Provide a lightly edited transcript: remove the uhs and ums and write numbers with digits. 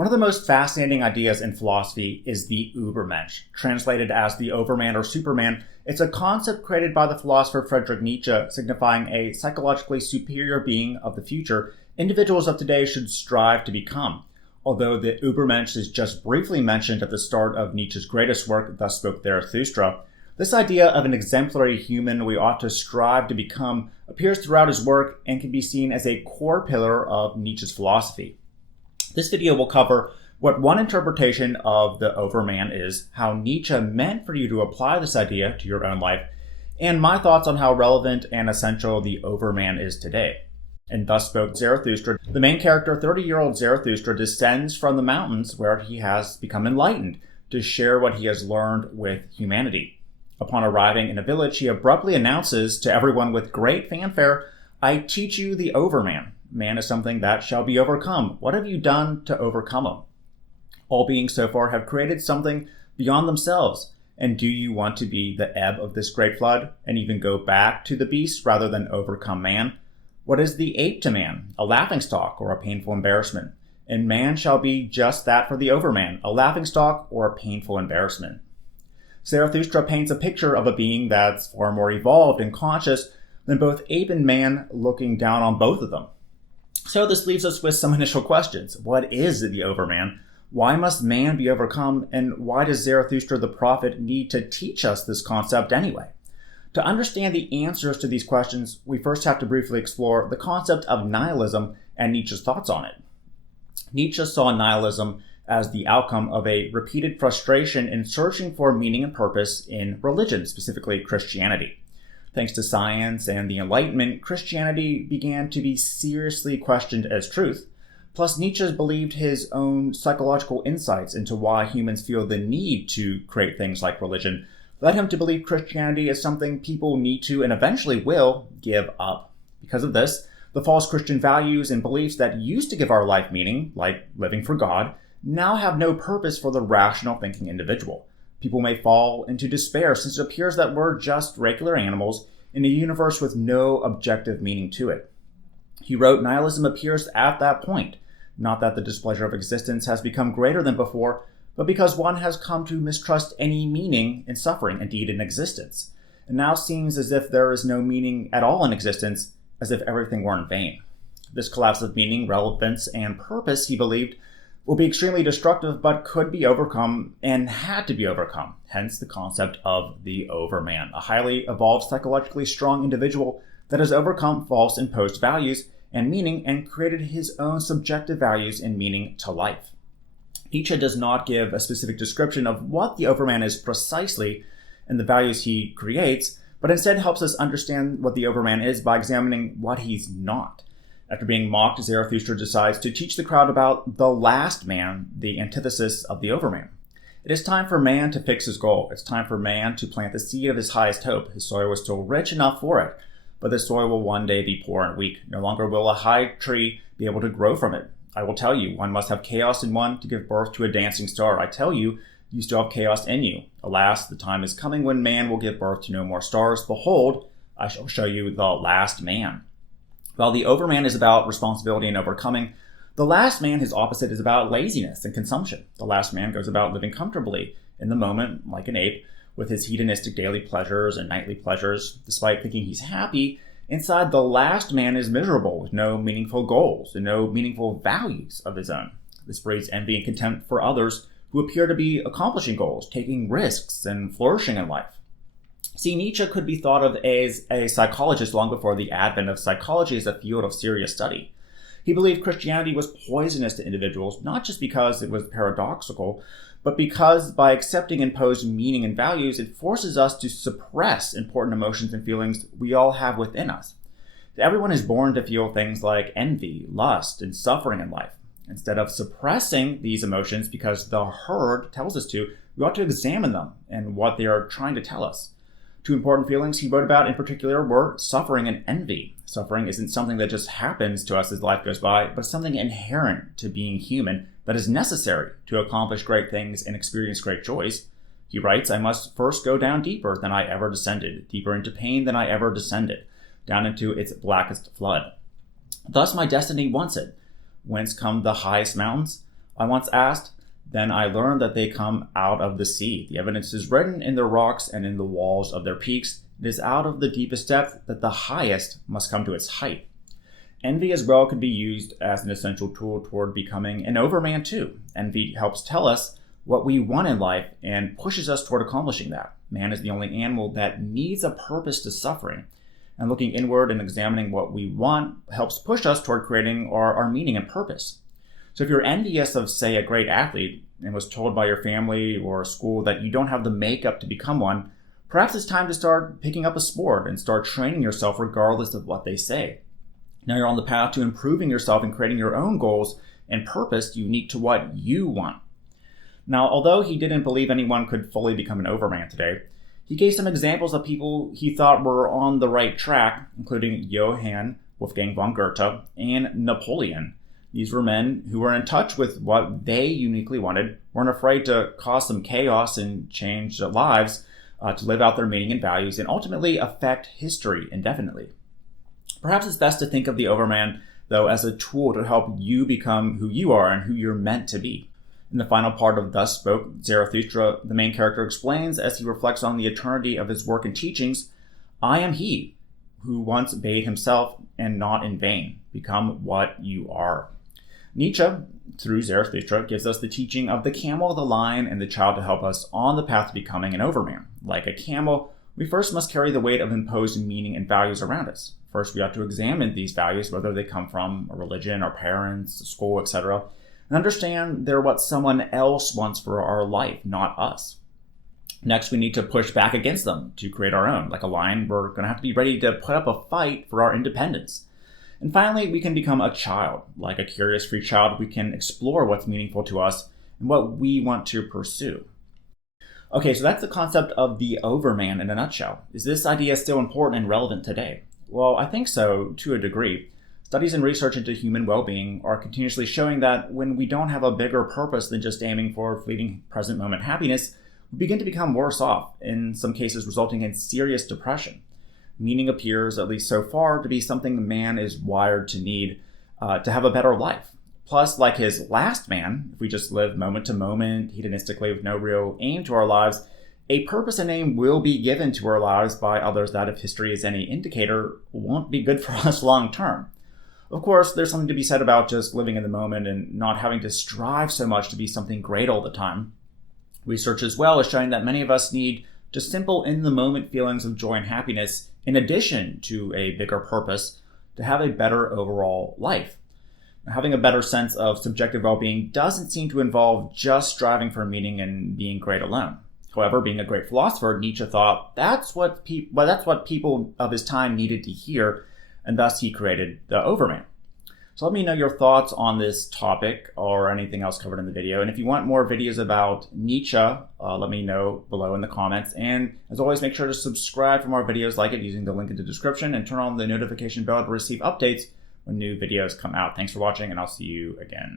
One of the most fascinating ideas in philosophy is the Übermensch. Translated as the Overman or Superman, it's a concept created by the philosopher Friedrich Nietzsche, signifying a psychologically superior being of the future individuals of today should strive to become. Although the Übermensch is just briefly mentioned at the start of Nietzsche's greatest work, thus Spoke Zarathustra, this idea of an exemplary human we ought to strive to become appears throughout his work and can be seen as a core pillar of Nietzsche's philosophy. This video will cover what one interpretation of the Overman is, how Nietzsche meant for you to apply this idea to your own life, and my thoughts on how relevant and essential the Overman is today. And thus spoke Zarathustra. The main character, 30-year-old Zarathustra, descends from the mountains where he has become enlightened to share what he has learned with humanity. Upon arriving in a village, he abruptly announces to everyone with great fanfare, "I teach you the Overman. Man is something that shall be overcome. What have you done to overcome him? All beings so far have created something beyond themselves. And do you want to be the ebb of this great flood and even go back to the beast rather than overcome man? What is the ape to man? A laughingstock or a painful embarrassment? And man shall be just that for the Overman, a laughingstock or a painful embarrassment." Zarathustra paints a picture of a being that's far more evolved and conscious than both ape and man, looking down on both of them. So this leaves us with some initial questions. What is the Overman? Why must man be overcome? And why does Zarathustra the prophet need to teach us this concept anyway? To understand the answers to these questions, we first have to briefly explore the concept of nihilism and Nietzsche's thoughts on it. Nietzsche saw nihilism as the outcome of a repeated frustration in searching for meaning and purpose in religion, specifically Christianity. Thanks to science and the Enlightenment, Christianity began to be seriously questioned as truth. Plus, Nietzsche believed his own psychological insights into why humans feel the need to create things like religion led him to believe Christianity is something people need to and eventually will give up. Because of this, the false Christian values and beliefs that used to give our life meaning, like living for God, now have no purpose for the rational thinking individual. People may fall into despair since it appears that we're just regular animals in a universe with no objective meaning to it. He wrote, "Nihilism appears at that point, not that the displeasure of existence has become greater than before, but because one has come to mistrust any meaning in suffering, indeed in existence. It now seems as if there is no meaning at all in existence, as if everything were in vain." This collapse of meaning, relevance, and purpose, he believed, will be extremely destructive, but could be overcome and had to be overcome. Hence the concept of the Overman, a highly evolved, psychologically strong individual that has overcome false imposed values and meaning and created his own subjective values and meaning to life. Nietzsche does not give a specific description of what the Overman is precisely and the values he creates, but instead helps us understand what the Overman is by examining what he's not. After being mocked, Zarathustra decides to teach the crowd about the last man, the antithesis of the Overman. It is time for man to fix his goal. It's time for man to plant the seed of his highest hope. His soil was still rich enough for it, but the soil will one day be poor and weak. No longer will a high tree be able to grow from it. I will tell you, one must have chaos in one to give birth to a dancing star. I tell you, you still have chaos in you. Alas, the time is coming when man will give birth to no more stars. Behold, I shall show you the last man. While the Overman is about responsibility and overcoming, the last man, his opposite, is about laziness and consumption. The last man goes about living comfortably in the moment, like an ape, with his hedonistic daily pleasures and nightly pleasures. Despite thinking he's happy, inside the last man is miserable with no meaningful goals and no meaningful values of his own. This breeds envy and contempt for others who appear to be accomplishing goals, taking risks, and flourishing in life. See, Nietzsche could be thought of as a psychologist long before the advent of psychology as a field of serious study. He believed Christianity was poisonous to individuals, not just because it was paradoxical, but because by accepting imposed meaning and values, it forces us to suppress important emotions and feelings we all have within us. Everyone is born to feel things like envy, lust, and suffering in life. Instead of suppressing these emotions because the herd tells us to, we ought to examine them and what they are trying to tell us. Two important feelings he wrote about in particular were suffering and envy. Suffering isn't something that just happens to us as life goes by, but something inherent to being human that is necessary to accomplish great things and experience great joys. He writes, "I must first go down deeper than I ever descended, deeper into pain than I ever descended, down into its blackest flood. Thus my destiny wants it. Whence come the highest mountains? I once asked, then I learned that they come out of the sea. The evidence is written in their rocks and in the walls of their peaks. It is out of the deepest depth that the highest must come to its height. Envy as well can be used as an essential tool toward becoming an overman too. Envy helps tell us what we want in life and pushes us toward accomplishing that. Man is the only animal that needs a purpose to suffering. And looking inward and examining what we want helps push us toward creating our meaning and purpose. So if you're envious of, say, a great athlete and was told by your family or school that you don't have the makeup to become one, perhaps it's time to start picking up a sport and start training yourself regardless of what they say. Now you're on the path to improving yourself and creating your own goals and purpose unique to what you want. Now, although he didn't believe anyone could fully become an overman today, he gave some examples of people he thought were on the right track, including Johann Wolfgang von Goethe and Napoleon. These were men who were in touch with what they uniquely wanted, weren't afraid to cause some chaos and change their lives, to live out their meaning and values, and ultimately affect history indefinitely. Perhaps it's best to think of the Overman, though, as a tool to help you become who you are and who you're meant to be. In the final part of Thus Spoke Zarathustra, the main character explains, as he reflects on the eternity of his work and teachings, I am he who once bade himself, and not in vain, become what you are. Nietzsche, through Zarathustra, gives us the teaching of the camel, the lion, and the child to help us on the path to becoming an overman. Like a camel, we first must carry the weight of imposed meaning and values around us. First, we have to examine these values, whether they come from a religion, our parents, school, etc., and understand they're what someone else wants for our life, not us. Next, we need to push back against them to create our own. Like a lion, we're going to have to be ready to put up a fight for our independence. And finally, we can become a child. Like a curious free child, we can explore what's meaningful to us and what we want to pursue. Okay, so that's the concept of the Overman in a nutshell. Is this idea still important and relevant today? Well, I think so, to a degree. Studies and research into human well-being are continuously showing that when we don't have a bigger purpose than just aiming for fleeting present moment happiness, we begin to become worse off, in some cases resulting in serious depression. Meaning appears, at least so far, to be something man is wired to need to have a better life. Plus, like his last man, if we just live moment to moment, hedonistically with no real aim to our lives, a purpose and aim will be given to our lives by others that, if history is any indicator, won't be good for us long term. Of course, there's something to be said about just living in the moment and not having to strive so much to be something great all the time. Research as well is showing that many of us need just simple in-the-moment feelings of joy and happiness in addition to a bigger purpose to have a better overall life. Now, having a better sense of subjective well-being doesn't seem to involve just striving for meaning and being great alone. However, being a great philosopher, Nietzsche thought that's what people of his time needed to hear, and thus he created the Overman. So let me know your thoughts on this topic or anything else covered in the video. And if you want more videos about Nietzsche, let me know below in the comments. And as always, make sure to subscribe for more videos like it using the link in the description, and turn on the notification bell to receive updates when new videos come out. Thanks for watching, and I'll see you again.